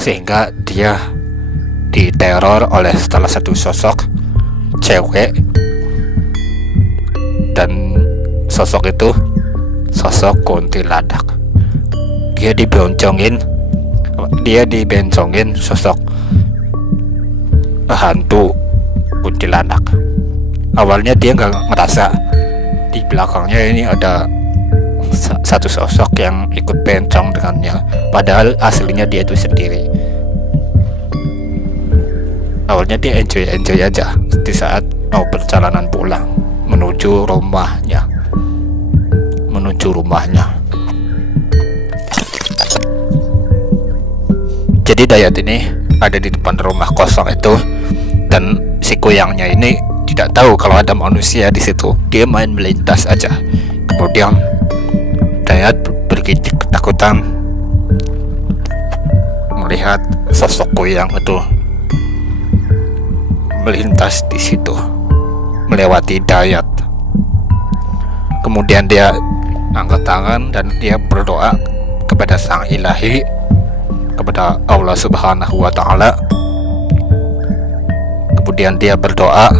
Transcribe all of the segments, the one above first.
sehingga dia diteror oleh salah satu sosok cewek, dan sosok itu sosok kuntilanak. Dia dibencongin sosok hantu kuntilanak. Awalnya dia nggak ngerasa di belakangnya ini ada satu sosok yang ikut bencong dengannya, padahal aslinya dia itu sendiri. Awalnya dia enjoy aja di saat mau perjalanan pulang menuju rumahnya. Jadi Dayat ini ada di depan rumah kosong itu, dan si kuyangnya ini tidak tahu kalau ada manusia di situ. Dia main melintas aja. Kemudian Dayat begitu ketakutan melihat sosok kuyang itu melintas di situ, melewati Dayat. Kemudian dia angkat tangan dan dia berdoa kepada Sang Ilahi, kepada Allah Subhanahu wa Ta'ala. Kemudian dia berdoa,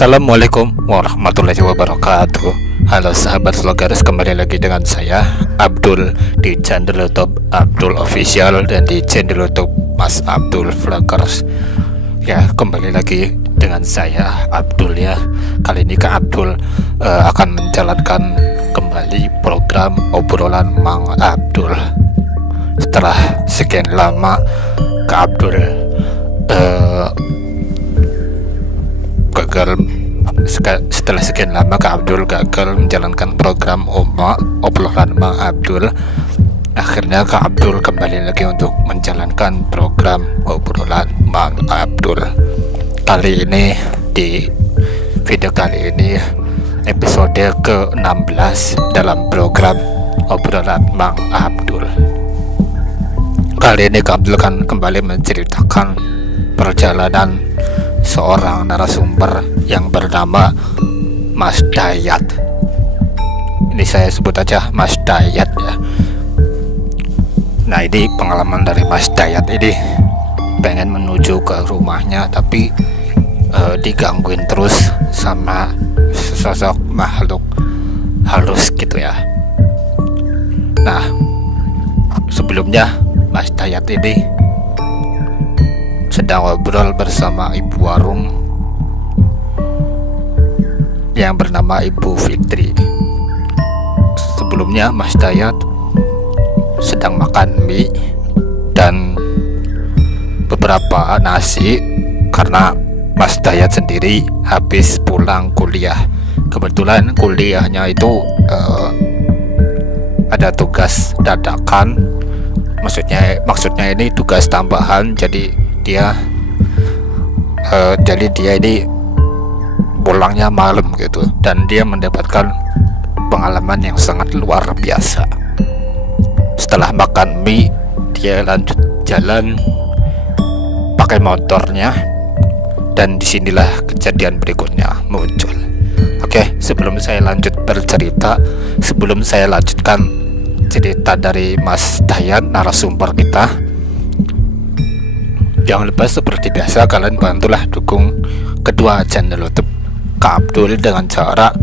Assalamualaikum warahmatullahi wabarakatuh. Halo sahabat Slogaris, kembali lagi dengan saya Abdul di channel YouTube Abdul Official dan di channel YouTube Mas Abdul Vloggers. Ya, kembali lagi dengan saya Abdul ya. Kali ini Kak Abdul akan menjalankan kembali program obrolan Mang Abdul. Setelah sekian lama Kak Abdul setelah sekian lama Kak Abdul gagal menjalankan program obrolan Mang Abdul. Akhirnya Kak Abdul kembali lagi untuk menjalankan program obrolan Mang Abdul. Kali ini, di video kali ini, episode ke-16 dalam program obrolan Mang Abdul. Kali ini Kak Abdul akan kembali menceritakan perjalanan seorang narasumber yang bernama Mas Dayat. Ini saya sebut aja Mas Dayat ya. Nah, ini pengalaman dari Mas Dayat ini. Pengen menuju ke rumahnya tapi digangguin terus sama sosok makhluk halus gitu ya. Nah, sebelumnya Mas Dayat ini sedang ngobrol bersama ibu warung yang bernama Ibu Fitri. Sebelumnya Mas Dayat sedang makan mie dan beberapa nasi karena Mas Dayat sendiri habis pulang kuliah. Kebetulan kuliahnya itu ada tugas dadakan, maksudnya ini tugas tambahan, jadi dia ini pulangnya malam gitu, dan dia mendapatkan pengalaman yang sangat luar biasa. Setelah makan mie, dia lanjut jalan pakai motornya, dan disinilah kejadian berikutnya muncul. Oke, sebelum saya lanjutkan cerita dari Mas Dayat, narasumber kita, jangan lupa seperti biasa kalian bantulah dukung kedua channel YouTube Kak Abdul dengan cara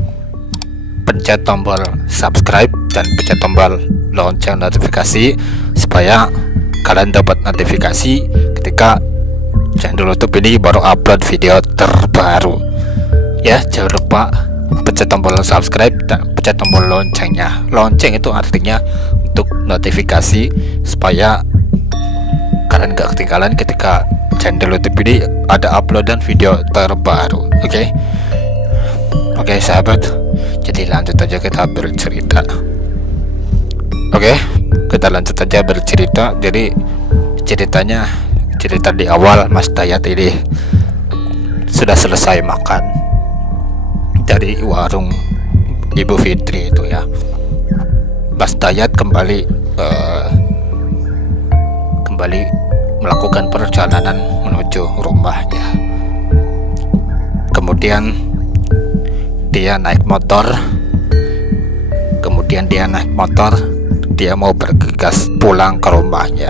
pencet tombol subscribe dan pencet tombol lonceng notifikasi supaya kalian dapat notifikasi ketika channel YouTube ini baru upload video terbaru. Ya, jangan lupa pencet tombol subscribe dan pencet tombol loncengnya. Lonceng itu artinya untuk notifikasi supaya kalian gak ketinggalan ketika channel YouTube ini ada uploadan video terbaru. Oke, sahabat, jadi lanjut aja kita bercerita. Kita lanjut aja bercerita. Jadi ceritanya, cerita di awal Mas Dayat ini sudah selesai makan dari warung Ibu Fitri itu ya. Mas Dayat kembali melakukan perjalanan menuju rumahnya. Kemudian dia naik motor. Dia mau bergegas pulang ke rumahnya.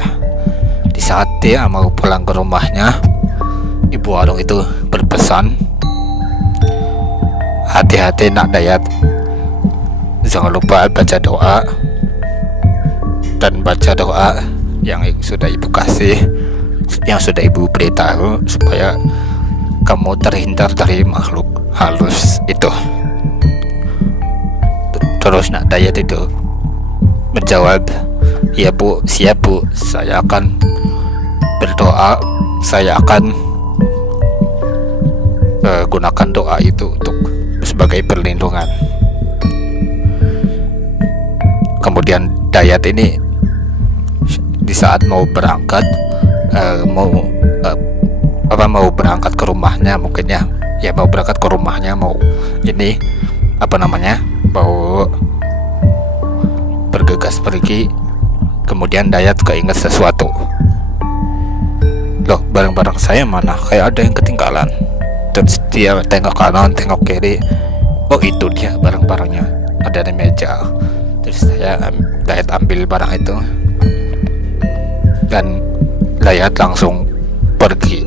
Di saat dia mau pulang ke rumahnya, ibu warung itu berpesan, hati-hati nak Dayat, jangan lupa baca doa, dan baca doa yang sudah ibu kasih, yang sudah ibu beritahu, supaya kamu terhindar dari makhluk halus itu. Terus nak Dayat itu menjawab, iya bu, siap bu, saya akan berdoa, saya akan gunakan doa itu untuk sebagai perlindungan. Kemudian Dayat ini di saat mau berangkat, mau berangkat ke rumahnya, mungkin ya mau berangkat ke rumahnya, mau mau bergegas pergi. Kemudian Dayat keinget sesuatu. Loh, barang-barang saya mana? Kayak ada yang ketinggalan. Terus dia tengok kanan, tengok kiri. Oh, itu dia barang-barangnya, ada di meja. Terus Dayat ambil barang itu, dan Dayat langsung pergi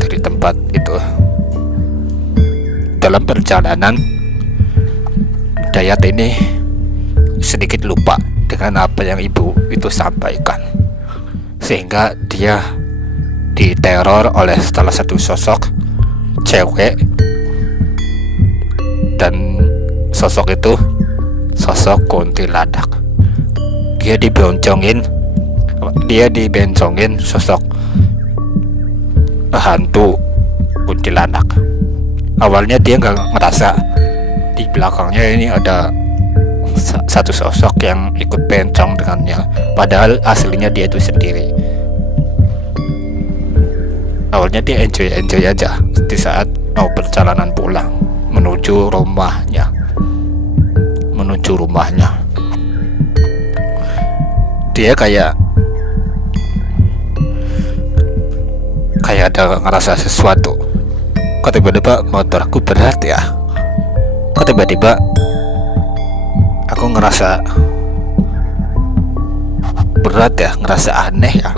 dari tempat itu. Dalam perjalanan, Dayat ini sedikit lupa dengan apa yang ibu itu sampaikan, sehingga dia diteror oleh salah satu sosok cewek, dan sosok itu sosok kuntilanak. Dia dibencongin sosok hantu kuntilanak. Awalnya dia nggak ngerasa di belakangnya ini ada satu sosok yang ikut bencong dengannya, padahal aslinya dia itu sendiri. Awalnya dia enjoy aja di saat mau perjalanan pulang menuju rumahnya. Dia kayak ada ngerasa sesuatu. Kok tiba-tiba motorku berat ya? Kok tiba-tiba aku ngerasa berat ya, ngerasa aneh ya,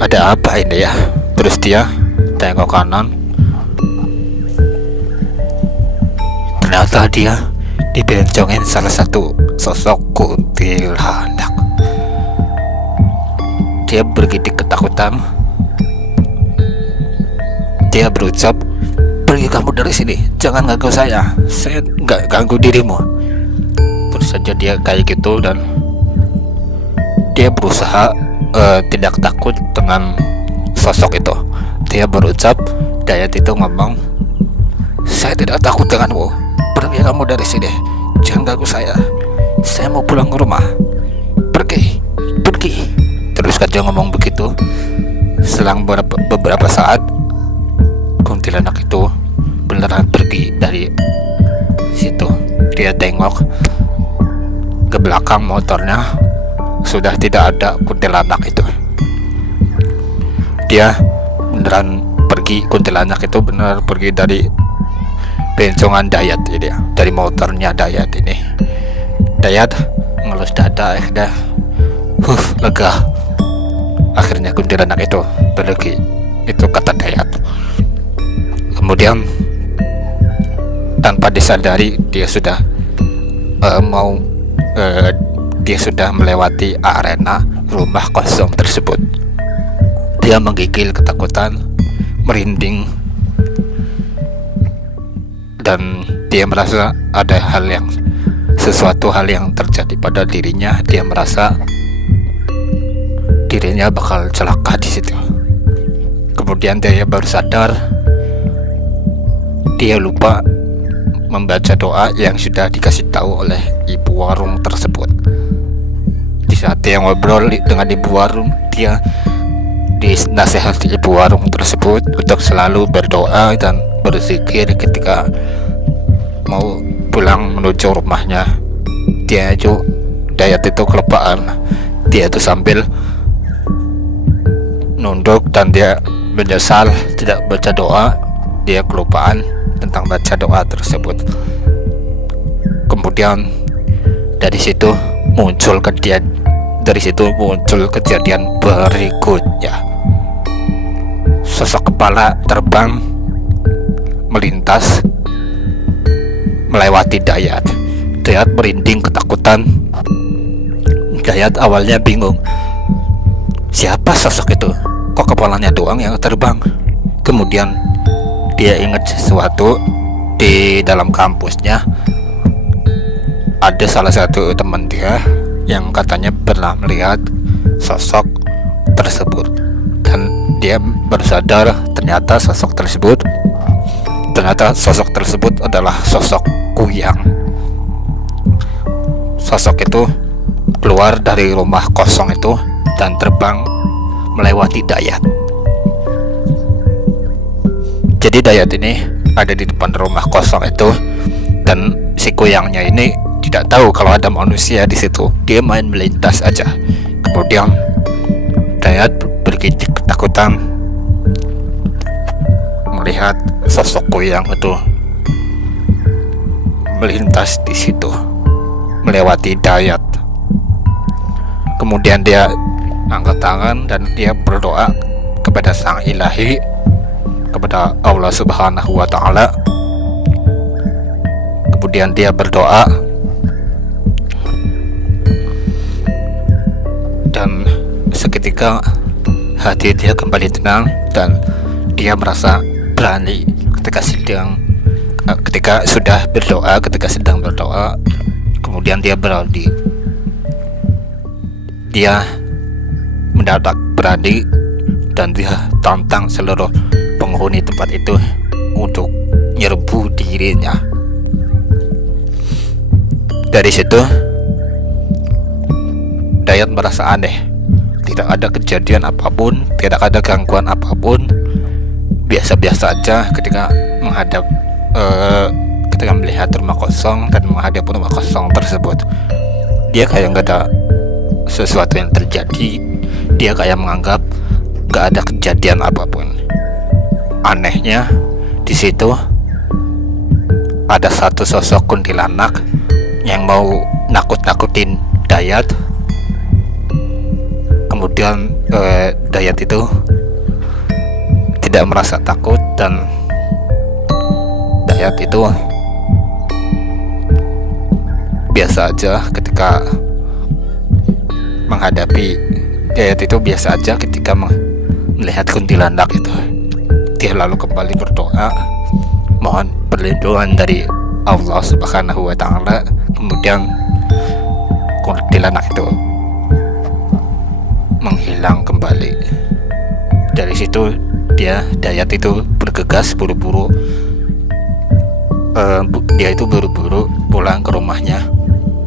ada apa ini ya? Terus dia tengok kanan, ternyata dia dibencongin salah satu sosok kuntilanak. Dia bergidik ketakutan. Dia berucap, pergi kamu dari sini, jangan ganggu saya nggak ganggu dirimu. Terus saja dia kayak gitu, dan dia berusaha tidak takut dengan sosok itu. Dia berucap, Dayat itu ngomong, saya tidak takut denganmu, pergi kamu dari sini, jangan ganggu saya mau pulang ke rumah, pergi. Terus kan dia ngomong begitu. Selang beberapa saat, kuntilanak itu beneran pergi dari situ. Dia tengok ke belakang motornya, sudah tidak ada kuntilanak itu. Dia beneran pergi, kuntilanak itu beneran pergi dari bencongan Dayat ini, dari motornya Dayat ini. Dayat ngelus dada, lega. Akhirnya kuntilanak itu pergi, itu kata Dayat. Kemudian tanpa disadari dia sudah mau dia sudah melewati arena rumah kosong tersebut. Dia menggigil ketakutan, merinding, dan dia merasa ada sesuatu hal yang terjadi pada dirinya. Dia merasa dirinya bakal celaka di situ. Kemudian dia baru sadar, dia lupa membaca doa yang sudah dikasih tahu oleh ibu warung tersebut. Di saat dia ngobrol dengan ibu warung, dia dinasehati ibu warung tersebut untuk selalu berdoa dan berzikir ketika mau pulang menuju rumahnya. Dayat itu kelupaan. Dia itu sambil nunduk dan dia menyesal tidak baca doa. Dia kelupaan tentang baca doa tersebut. Kemudian dari situ muncul kejadian berikutnya. Sosok kepala terbang melintas melewati Dayat. Dayat merinding ketakutan. Dayat awalnya bingung, siapa sosok itu? Kok kepalanya doang yang terbang? Kemudian dia ingat sesuatu. Di dalam kampusnya ada salah satu teman dia yang katanya pernah melihat sosok tersebut, dan dia baru sadar ternyata sosok tersebut adalah sosok Kuyang. Sosok itu keluar dari rumah kosong itu dan terbang melewati Dayat. Jadi Dayat ini ada di depan rumah kosong itu, dan si Kuyangnya ini tidak tahu kalau ada manusia di situ. Dia main melintas aja. Kemudian Dayat bergidik ketakutan melihat sosok Kuyang itu melintas di situ melewati Dayat. Kemudian dia angkat tangan dan dia berdoa kepada Sang Ilahi, kepada Allah Subhanahu wa Ta'ala. Kemudian dia berdoa, dan seketika hati dia kembali tenang dan dia merasa berani ketika sedang berdoa. Kemudian dia berani, dia mendadak berani, dan dia tantang seluruh penghuni tempat itu untuk nyerbu dirinya. Dari situ Dayat merasa aneh. Tidak ada kejadian apapun, tidak ada gangguan apapun, biasa-biasa aja ketika melihat rumah kosong dan menghadap rumah kosong tersebut. Dia kayak nggak ada sesuatu yang terjadi. Dia kayak menganggap nggak ada kejadian apapun. Anehnya di situ ada satu sosok kuntilanak yang mau nakut-nakutin Dayat. Kemudian Dayat itu tidak merasa takut, dan Dayat itu biasa aja ketika menghadapi Dayat itu biasa aja ketika melihat kuntilanak itu. Dia lalu kembali berdoa mohon perlindungan dari Allah Subhanahu wa Ta'ala. Kemudian kuntilanak itu menghilang kembali. Dari situ Dayat itu bergegas buru-buru. Dia itu buru-buru pulang ke rumahnya,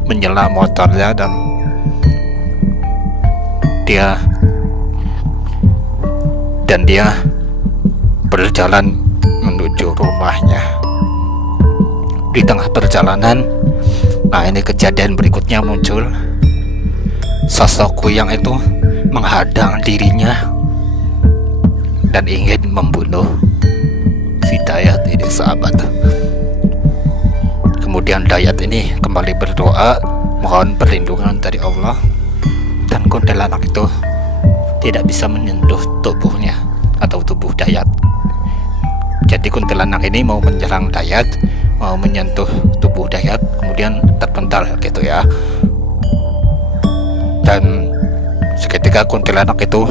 menyela motornya, dan dia berjalan menuju rumahnya. Di tengah perjalanan, ini kejadian berikutnya muncul. Sosok Kuyang itu menghadang dirinya dan ingin membunuh si Dayat ini, sahabat. Kemudian Dayat ini kembali berdoa mohon perlindungan dari Allah, dan kuntilanak itu tidak bisa menyentuh tubuhnya atau tubuh Dayat. Jadi kuntilanak ini mau menyerang Dayat, mau menyentuh tubuh Dayat, kemudian terpental gitu ya. dan seketika kuntilanak itu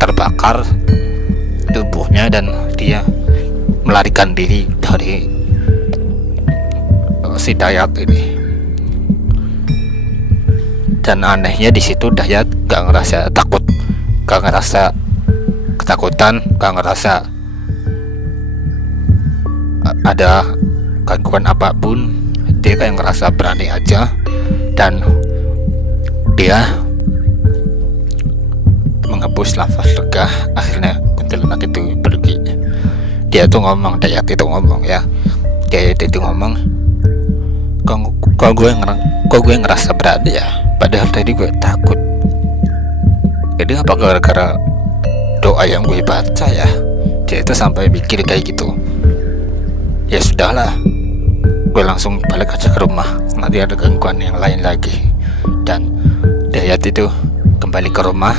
terbakar tubuhnya dan dia melarikan diri dari si Dayat ini. Dan anehnya di situ Dayat gak ngerasa takut, gak ngerasa ketakutan, gak ngerasa ada gangguan apapun. Dia kayak ngerasa berani aja, dan dia menghembus nafas lega. Akhirnya kuntilanak itu pergi. Dia tuh ngomong, Dayat itu ngomong ya, Dayat itu ngomong, kok gue ngerasa berani ya, padahal tadi gue takut. Jadi apa gara-gara doa yang gue baca ya? Dia itu sampai mikir kayak gitu. Ya sudahlah, gue langsung balik aja ke rumah, nanti ada gangguan yang lain lagi. Dan Dayat itu kembali ke rumah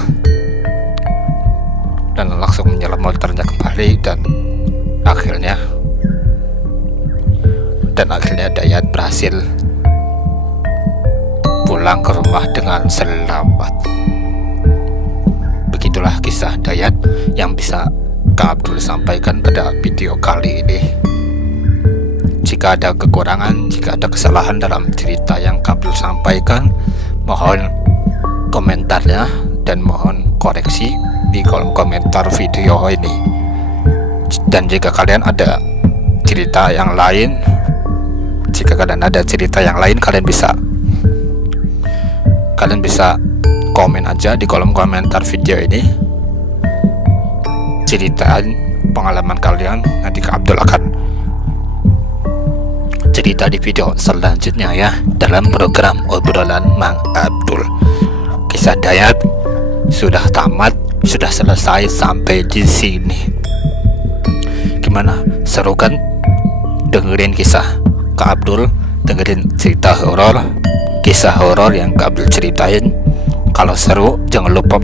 dan langsung menyelam motornya kembali, dan akhirnya Dayat berhasil pulang ke rumah dengan selamat. Begitulah kisah Dayat yang bisa Kak Abdul sampaikan pada video kali ini. Jika ada kekurangan, jika ada kesalahan dalam cerita yang Kak Abdul sampaikan, mohon komentarnya dan mohon koreksi di kolom komentar video ini. Dan jika kalian ada cerita yang lain, kalian bisa komen aja di kolom komentar video ini, ceritaan pengalaman kalian. Nanti Kak Abdul akan cerita di video selanjutnya ya, dalam program obrolan Mang Abdul. Kisah Dayat sudah tamat, sudah selesai sampai di sini. Gimana, seru kan dengerin kisah Kak Abdul, dengerin cerita horor, kisah horor yang Kak Abdul ceritain? Kalau seru jangan lupa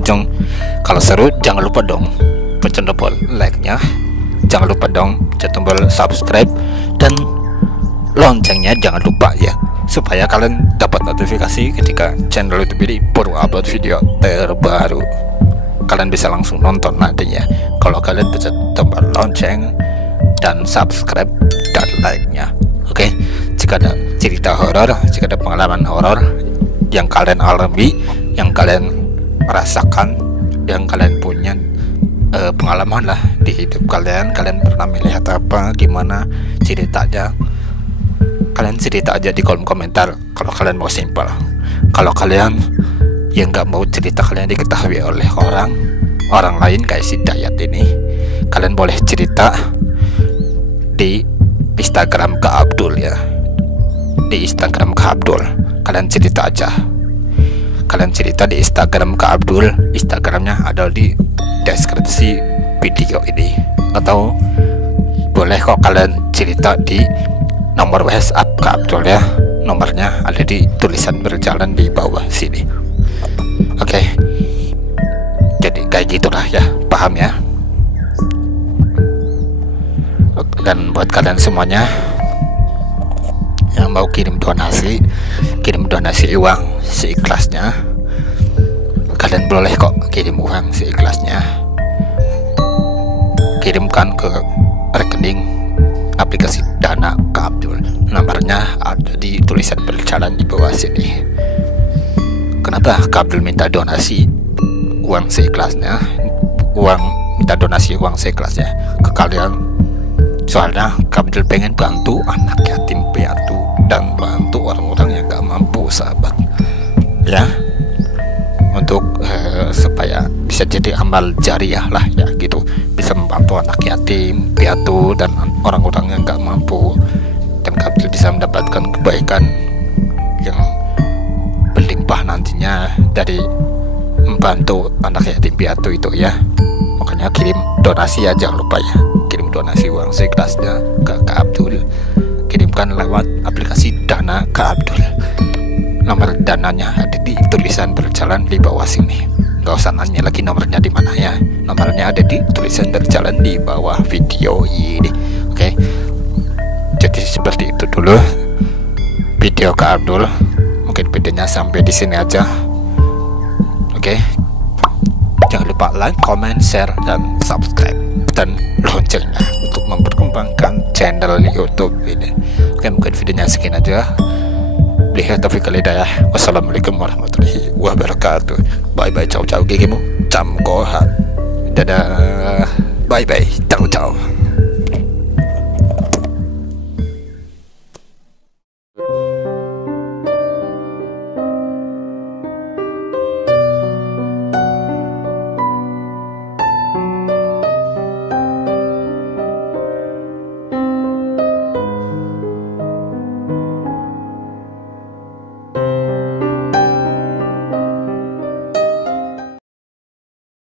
dong pencet tombol like-nya, jangan lupa dong pencet tombol subscribe, dan loncengnya jangan lupa ya, supaya kalian dapat notifikasi ketika channel YouTube ini baru upload video terbaru. Kalian bisa langsung nonton nantinya kalau kalian pencet tombol lonceng dan subscribe dan like-nya. Oke, jika ada cerita horor, jika ada pengalaman horor yang kalian alami, yang kalian rasakan, yang kalian punya pengalaman lah di hidup kalian pernah melihat apa, gimana ceritanya, kalian cerita aja di kolom komentar. Kalau kalian mau simpel, kalau kalian yang nggak mau cerita kalian diketahui oleh orang lain kayak si Dayat ini, kalian boleh cerita di Instagram Kak Abdul ya, di Instagram Kak Abdul. Kalian cerita aja, kalian cerita di Instagram Kak Abdul. Instagramnya ada di deskripsi video ini, atau boleh kok kalian cerita di nomor WhatsApp Kak Abdul ya. Nomornya ada di tulisan berjalan di bawah sini. Oke, jadi kayak gitulah ya, paham ya. Dan buat kalian semuanya yang mau kirim donasi uang seikhlasnya, kalian boleh kok kirim uang seikhlasnya. Kirimkan ke rekening aplikasi Dana Kak Abdul. Nomornya ada di tulisan berjalan di bawah sini. Kenapa Kak Abdul minta donasi uang seikhlasnya, minta donasi uang seikhlasnya ke kalian? Soalnya Kak Abdul pengen bantu anak yatim piatu dan bantu orang-orang yang gak mampu, sahabat ya, untuk supaya bisa jadi amal jariah lah ya gitu, bisa membantu anak yatim piatu dan orang-orang yang gak mampu, dan Kak Abdul bisa mendapatkan kebaikan yang berlimpah nantinya dari membantu anak yatim piatu itu ya. Makanya kirim donasi ya, jangan lupa ya, kirim donasi uang seikhlasnya ke Kak Abdul. Kirimkan lewat aplikasi Dana Kak Abdul. Nomor dananya ada di tulisan berjalan di bawah sini. Gak usah nanya lagi nomornya di mana ya, nomornya ada di tulisan berjalan di bawah video ini. Oke, jadi seperti itu dulu video Kak Abdul. Mungkin mungkin videonya sampai di sini aja. Oke, jangan lupa like, comment, share, dan subscribe dan loncengnya untuk memperkembangkan channel YouTube ini. Oke, mungkin videonya sekian aja. Lihat taufiq wal hidayah. Wassalamualaikum warahmatullahi wabarakatuh. Bye bye, ciao ciao, gigimu cam kohat. Dadah, bye bye, ciao ciao.